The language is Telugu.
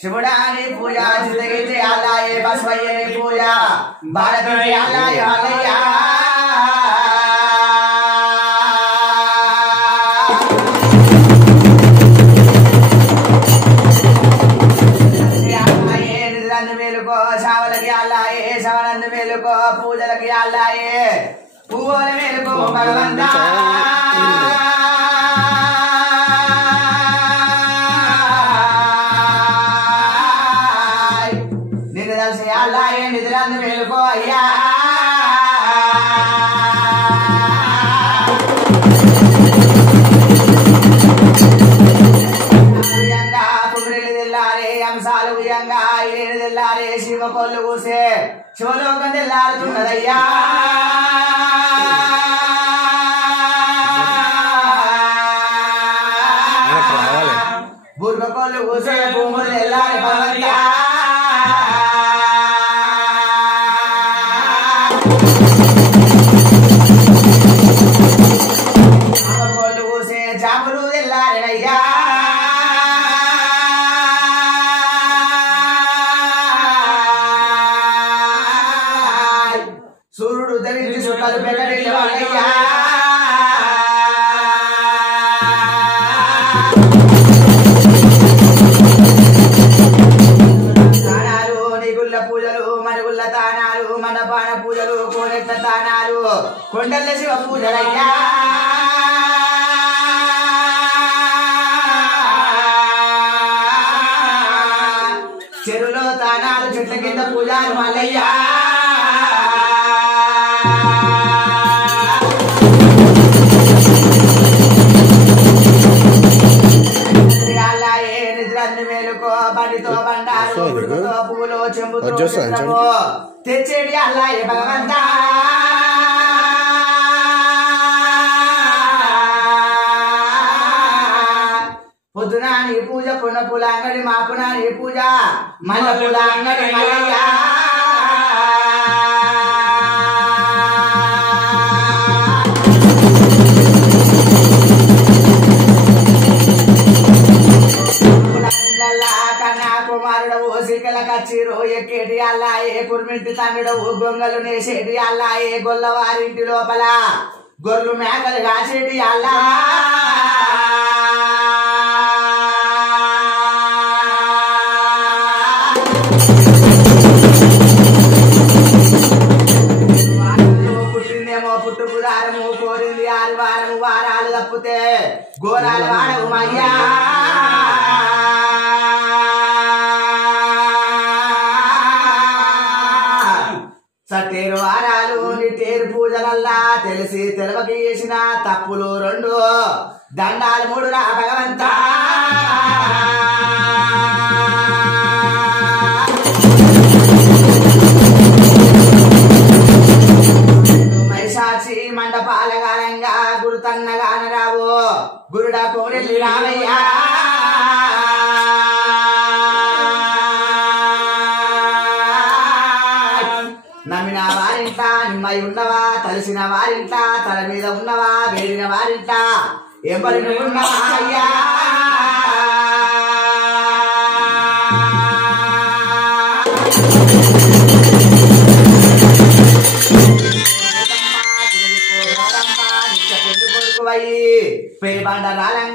శివుడాని పూజ చిత్తగిరి అల్లాయే బసవయ్యని పూజ భారతి అల్లాయే అల్లయ్య మేలుకో శావలకి అల్లాయే శవనందు మేలుకో పూజలకి అల్లాయే పువ్వుల మేలుకో భగవంతా నిన్ను తెలిసి అల్లాయే నిద్రందు మేలుకో అయ్యా అంశాలు వియంగా ఏడు తెల్లారే శివ కొల్లు కూసే శివలోకం తెల్లారుతున్నదయ్యా బుర్గ కొల్లు కూసే భూములు తెల్లారి భగవంతా కొల్లు కూసే జాములు తెల్లారినయ్యా సూర్యుడు ధరించి సుఖాలు పెళ్ళయ్యా తానాలు నిగుళ్ళ పూజలు మరుగుళ్ళ తానాలు మండపాన పూజలు కోనెట్ల తానాలు కొండల శివ పూజలయ్యా చెరువులో తానాలు చెట్ల కింద పూజలు మల్లయ్యా మేలుకో బండితో బండారు గుడుకుతో పూలు చెంబుతో తెచ్చేడి అల్లాయే భగవంతా పొద్దున నీ పూజ పున్న పూల అంగడి మాపున నీ పూజ మల్ల పూల అంగడి మల్లయ్యా కన్యాకుమారుడవు సిరికల కచ్చిరు ఎక్కేటి అల్లాయే కుర్మింటి తండ్రుడవు గొంగలు నేసేటి అల్లాయే గొల్లవారింటి లోపల గొర్రెలు మేకలు కాసేటి అల్లా పుట్టిందేమో పుట్టుకుదారము కోరింది ఆదివారము వారాలు తప్పితే గోరాలు వాడవు మయ్యా సటేరు వారాలు నిటేరు పూజలల్లా తెలిసి తెలవకి చేసిన తప్పులు రెండు దండాలు మూడు రా భగవంతా మైసాచి మండపాల గానంగా గురుతన్నగాన రావు గురుడా కోడెల్లి రామయ్యా నమ్మిన వారింట నిమ్మై ఉన్నవా తలిసిన వారింట తల మీద ఉన్నవా వేడిన వారింట ఎంబడి ఉన్నవా అయ్యా నిత్య పెళ్లి కొడుకువయ్యి పేబండ రాలంగా